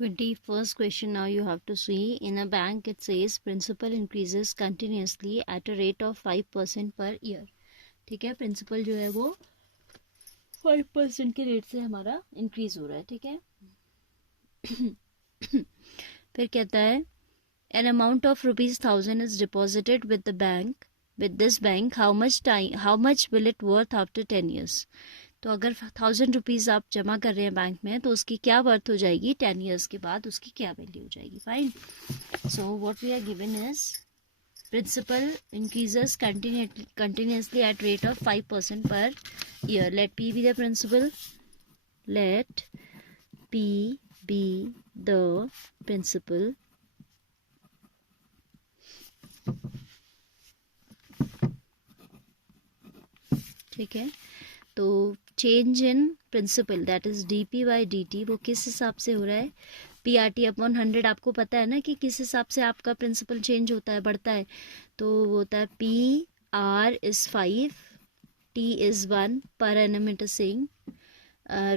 21st question now you have to see. In a bank it says principal increases continuously at a rate of 5% per year. ठीक है, principal जो है वो 5% के rate से हमारा इंक्रीज हो रहा है. ठीक है, फिर कहता है an amount of ₹1000 is deposited with this bank, how much will it worth after 10 years? तो अगर 1000 रुपीज़ आप जमा कर रहे हैं बैंक में तो उसकी क्या वर्थ हो जाएगी 10 ईयर्स के बाद, उसकी क्या वैल्यू हो जाएगी. Fine. So what we are given is principal increases continuously at rate of 5% per year. Let P be the principal. Let P be the principal. ठीक है, तो change in principle that is dp by dt वो किस हिसाब से हो रहा है, PRT अपॉन 100. आपको पता है ना कि किस हिसाब से आपका प्रिंसिपल चेंज होता है, बढ़ता है. तो वो होता है PR is 5, T is 1, per annum it is saying,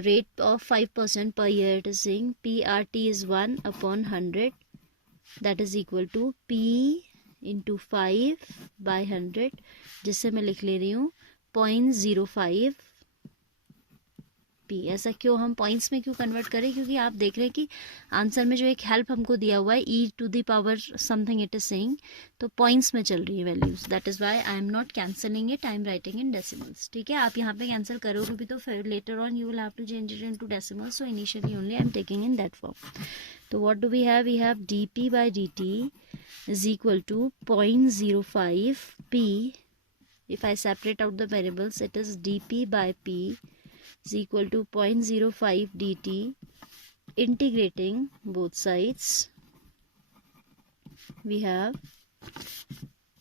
rate of 5% per year it is saying, PRT is 1 upon 100 that is equal to P into 5 by 100, जिससे मैं लिख ले रही हूँ 0.05 P. ऐसा क्यों, हम पॉइंट्स में क्यों कन्वर्ट करें, क्योंकि आप देख रहे हैं कि आंसर में जो एक हेल्प हमको दिया हुआ है e⁻ something it is saying, तो पॉइंट्स में चल रही है values. That is why I am not cancelling it, I am writing in decimals. ठीक है, आप यहाँ पे कैंसिल करोगे भी तो फिर later on you will have to change it into decimals. So initially only I am taking in that form. तो what do we have dp by dt is equal to 0.05 P. If I separate out the variables, it is dp by P is equal to 0.05 dt. Integrating both sides, we have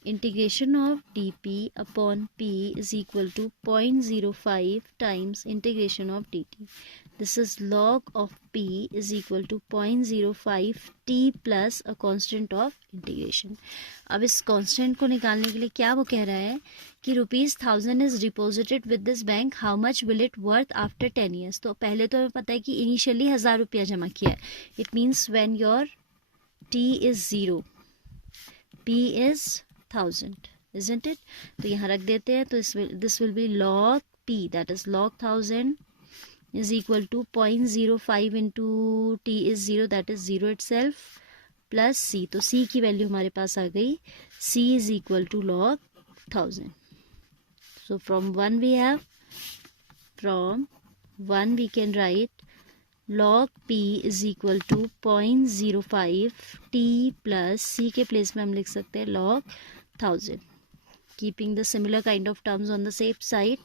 integration of dp upon P is equal to 0.05 times integration of dt. This is log of P is equal to 0.05 t plus a constant of integration. अब इस constant को निकालने के लिए क्या वो कह रहा है कि ₹1000 is deposited with this bank, how much will it worth after 10 years. तो पहले तो हमें पता है कि इनिशियली 1000 रुपया जमा किया है. It means when your t is 0, P is 1000, isn't it? तो यहाँ रख देते हैं. तो this will be log P, that is log 1000 is equal to 0.05 into t is 0, that is 0 itself, plus c. तो c की वैल्यू हमारे पास आ गई, c is equal to log 1000. So from 1 we can write log p is equal to 0.05 t plus c के place में हम लिख सकते हैं log 1000. Keeping the similar kind of terms on the same side,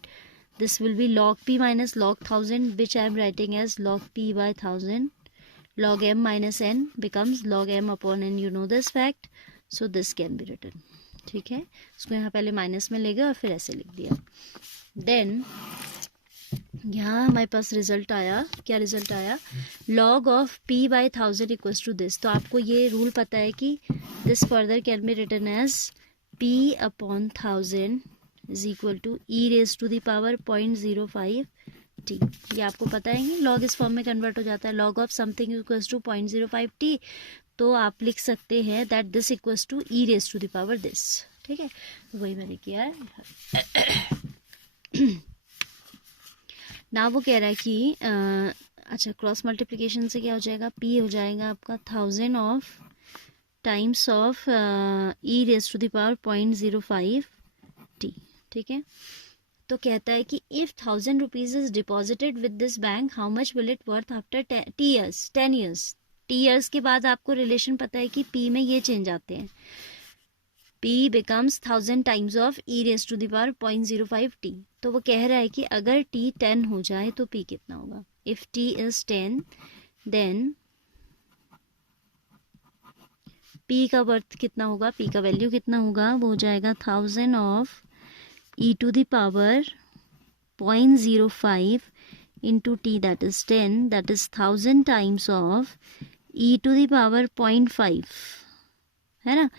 this will be log p minus log 1000, which I am writing as log p by 1000. Log m minus n becomes log m upon n. You know this fact, so this can be written. ठीक है, उसको यहाँ पहले minus में ले गए और फिर ऐसे लिख दिया. देन यहाँ हमारे पास रिजल्ट आया, क्या रिजल्ट आया, log of p by 1000 equals to this. तो आपको ये रूल पता है कि this further can be written as p upon 1000 is equal to e raised to the power 0.05 t. ये आपको पता है कि log इस फॉर्म में कन्वर्ट हो जाता है, log of something equals to 0.05 t. तो आप लिख सकते हैं that this equals to e raised to the power this. ठीक है, वही मैंने किया है. ना वो कह रहा है कि अच्छा, क्रॉस मल्टीप्लिकेशन से क्या हो जाएगा, p हो जाएगा आपका 1000 of times of e raised to the power 0.05 t. ठीक है, तो कहता है कि if 1000 rupees is deposited with this bank, how much will it worth after 10 years. T years के बाद आपको रिलेशन पता है कि p में ये चेंज आते हैं, p becomes 1000 times of e raised to the power 0.05 t. तो वो कह रहा है कि अगर t 10 हो जाए तो p कितना होगा. If t is 10 then p का वर्थ कितना होगा, p का वैल्यू कितना होगा, वो हो जाएगा 1000 of e to the power 0.05 into t, that is 10, that is 1000 times of e to the power 0.5 है ना.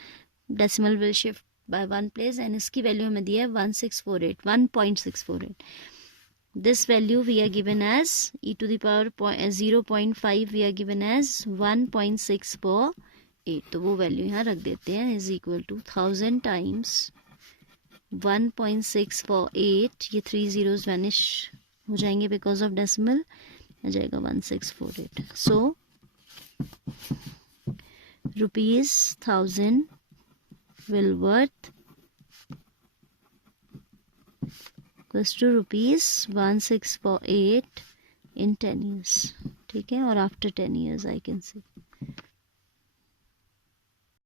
Decimal will shift by 1 place and इसकी वैल्यू हमें दी है 1.648. This value we are given as e to the power 0.5 we are given as 1.648. तो वो value यहाँ रख देते हैं इज इक्वल टू 1000 टाइम्स 1.648. ये 3 zeros वैनिश हो जाएंगे बिकॉज ऑफ डेसिमल, आ जाएगा 1648. सो ₹1000 will worth equals to ₹1648 in 10 years. ठीक है, और after 10 years I can say.